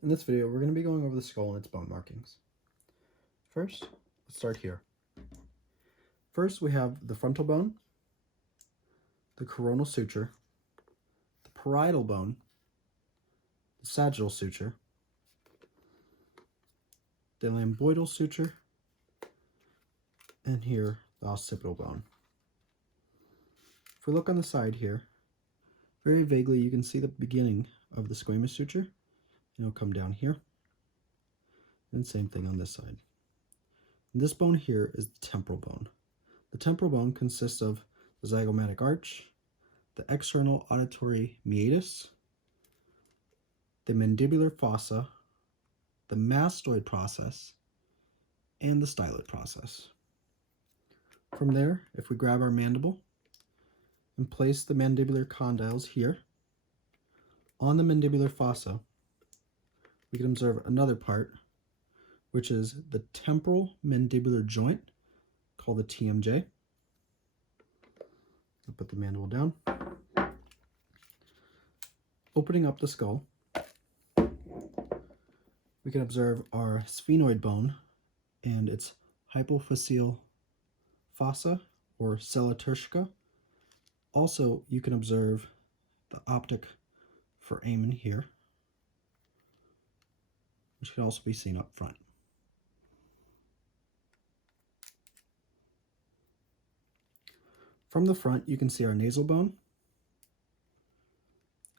In this video, we're going to be going over the skull and its bone markings. First, let's start here. First, we have the frontal bone, the coronal suture, the parietal bone, the sagittal suture, the lambdoidal suture, and here, the occipital bone. If we look on the side here, very vaguely you can see the beginning of the squamous suture. It'll come down here. And same thing on this side. And this bone here is the temporal bone. The temporal bone consists of the zygomatic arch, the external auditory meatus, the mandibular fossa, the mastoid process, and the styloid process. From there, if we grab our mandible and place the mandibular condyles here on the mandibular fossa, we can observe another part, which is the temporal mandibular joint, called the TMJ. I'll put the mandible down. Opening up the skull, we can observe our sphenoid bone and its hypophyseal fossa, or sella turcica. Also, you can observe the optic foramen here, which can also be seen up front. From the front, you can see our nasal bone,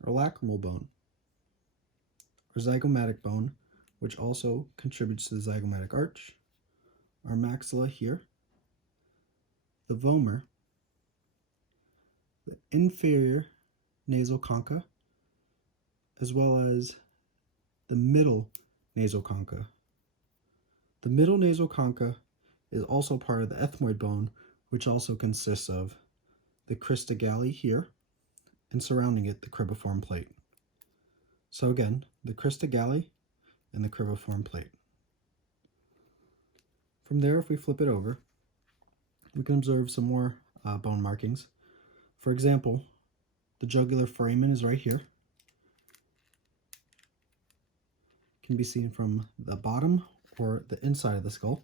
our lacrimal bone, our zygomatic bone, which also contributes to the zygomatic arch, our maxilla here, the vomer, the inferior nasal concha, as well as the middle nasal concha. The middle nasal concha is also part of the ethmoid bone, which also consists of the crista galli here, and surrounding it, the cribriform plate. So again, the crista galli and the cribriform plate. From there, if we flip it over, we can observe some more bone markings. For example, the jugular foramen is right here. Can be seen from the bottom or the inside of the skull.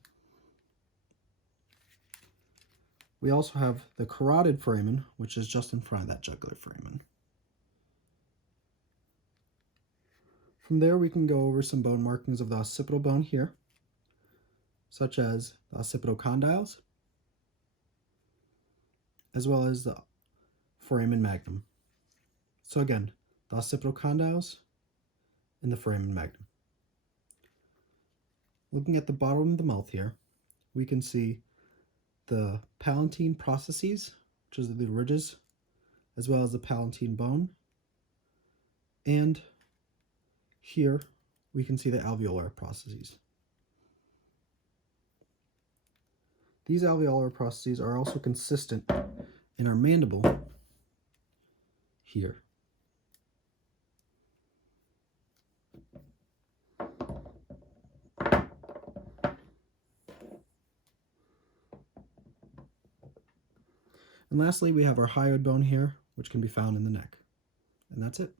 We also have the carotid foramen, which is just in front of that jugular foramen. From there, we can go over some bone markings of the occipital bone here, such as the occipital condyles, as well as the foramen magnum. So again, the occipital condyles and the foramen magnum. Looking at the bottom of the mouth here, we can see the palatine processes, which is the ridges, as well as the palatine bone. And here we can see the alveolar processes. These alveolar processes are also consistent in our mandible here. And lastly, we have our hyoid bone here, which can be found in the neck. And that's it.